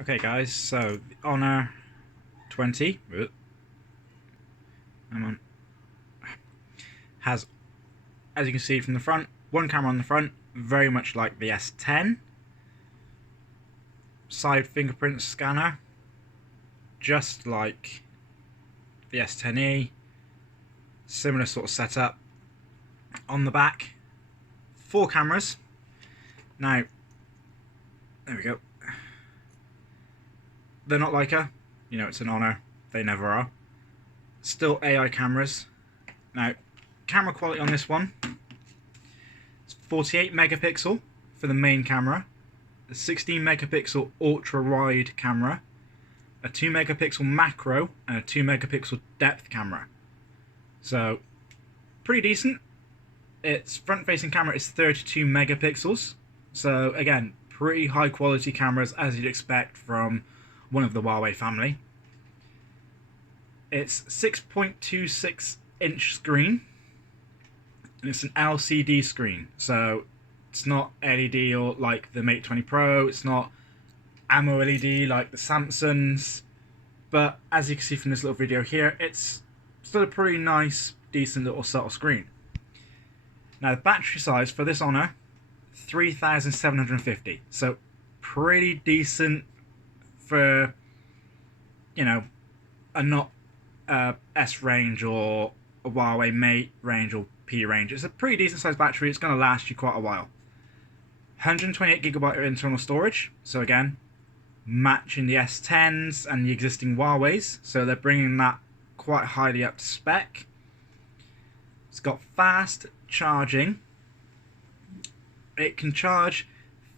Okay guys, so the Honor 20 has, as you can see from the front, one camera on the front, very much like the S10. Side fingerprint scanner, just like the S10e. Similar sort of setup. On the back, 4 cameras. Now, there we go. They're not Leica, you know, it's an Honor, they never are. Still AI cameras. Now, camera quality on this one, it's 48 megapixel for the main camera, a 16 megapixel ultra wide camera, a 2 megapixel macro, and a 2 megapixel depth camera. So, pretty decent. Its front facing camera is 32 megapixels. So again, pretty high quality cameras as you'd expect from one of the Huawei family. It's 6.26 inch screen, and it's an LCD screen, so it's not LED or like the Mate 20 Pro, it's not AMOLED like the Samsungs, but as you can see from this little video here, it's still a pretty nice, decent little subtle screen. Now the battery size for this Honor, 3750, so pretty decent for, you know, a not S range or a Huawei Mate range or P range. It's a pretty decent sized battery, it's going to last you quite a while. 128GB of internal storage, so again, matching the S10s and the existing Huawei's, so they're bringing that quite highly up to spec. It's got fast charging. It can charge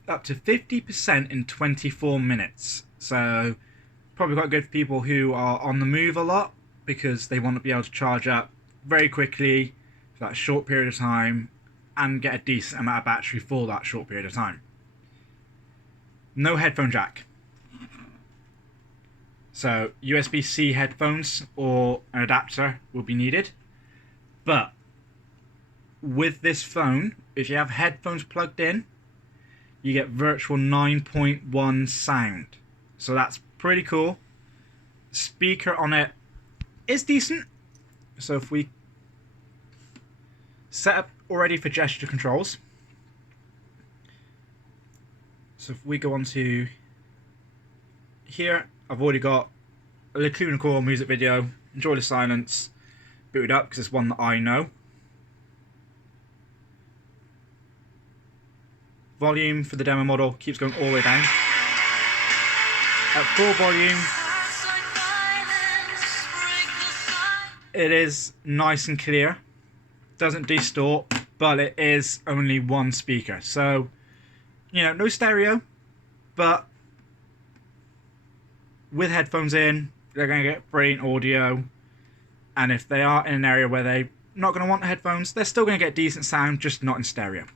up to 50% in 24 minutes. So probably quite good for people who are on the move a lot, because they want to be able to charge up very quickly for that short period of time and get a decent amount of battery for that short period of time. No headphone jack. So USB-C headphones or an adapter will be needed. But with this phone, if you have headphones plugged in, you get virtual 9.1 sound. So that's pretty cool. Speaker on it is decent. So if we set up already for gesture controls. So if we go on to here, I've already got a Lacuna Coil music video, Enjoy the Silence, booted up because it's one that I know. Volume for the demo model keeps going all the way down. At full volume, it is nice and clear, doesn't distort, but it is only one speaker. So, you know, no stereo, but with headphones in, they're going to get brilliant audio. And if they are in an area where they're not going to want headphones, they're still going to get decent sound, just not in stereo.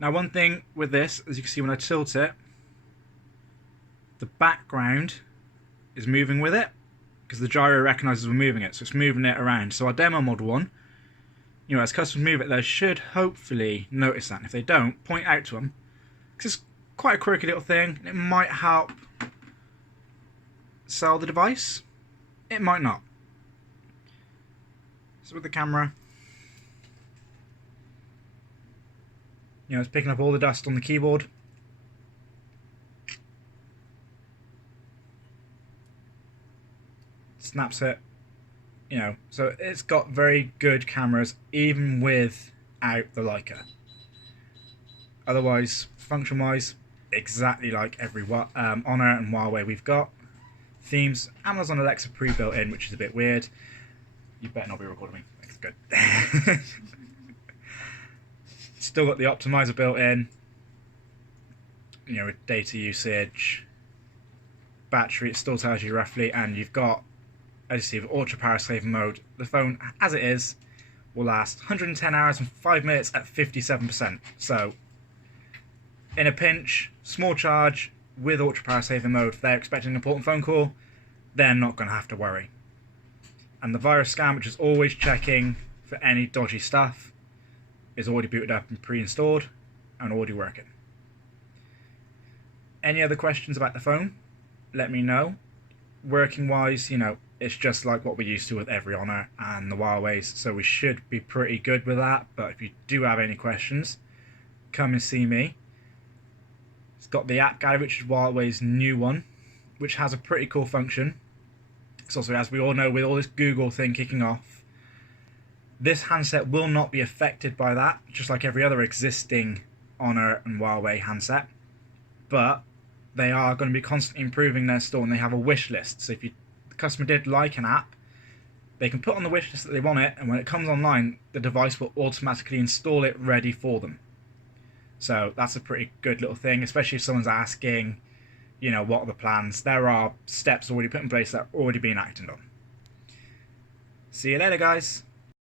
Now, one thing with this, as you can see when I tilt it, the background is moving with it, because the gyro recognises we're moving it, so it's moving it around. So our demo mod one, you know, as customers move it, they should hopefully notice that. And if they don't, point out to them, because it's quite a quirky little thing, and it might help sell the device. It might not. So with the camera, you know, it's picking up all the dust on the keyboard. Snaps it, you know, so it's got very good cameras even without the Leica. Otherwise, function wise, exactly like every Honor and Huawei we've got. Themes, Amazon Alexa pre-built in, which is a bit weird. You better not be recording me, that's good. Still got the optimizer built in, you know, with data usage. Battery, it still tells you roughly, and you've got, as you see, with ultra power saving mode, the phone as it is will last 110 hours and 5 minutes at 57%. So in a pinch, small charge with ultra power saving mode, if they're expecting an important phone call, they're not going to have to worry. And the virus scan, which is always checking for any dodgy stuff, is already booted up and pre-installed and already working. Any other questions about the phone, let me know. Working wise, you know, it's just like what we're used to with every Honor and the Huawei's, so we should be pretty good with that. But if you do have any questions, come and see me. It's got the app gallery, which is Huawei's new one, which has a pretty cool function. It's also, as we all know, with all this Google thing kicking off, this handset will not be affected by that, just like every other existing Honor and Huawei handset. But they are going to be constantly improving their store, and they have a wish list. So if the customer did like an app, they can put on the wish list that they want it, and when it comes online, the device will automatically install it ready for them. So that's a pretty good little thing, especially if someone's asking, you know, what are the plans? There are steps already put in place that are already being acted on. See you later, guys.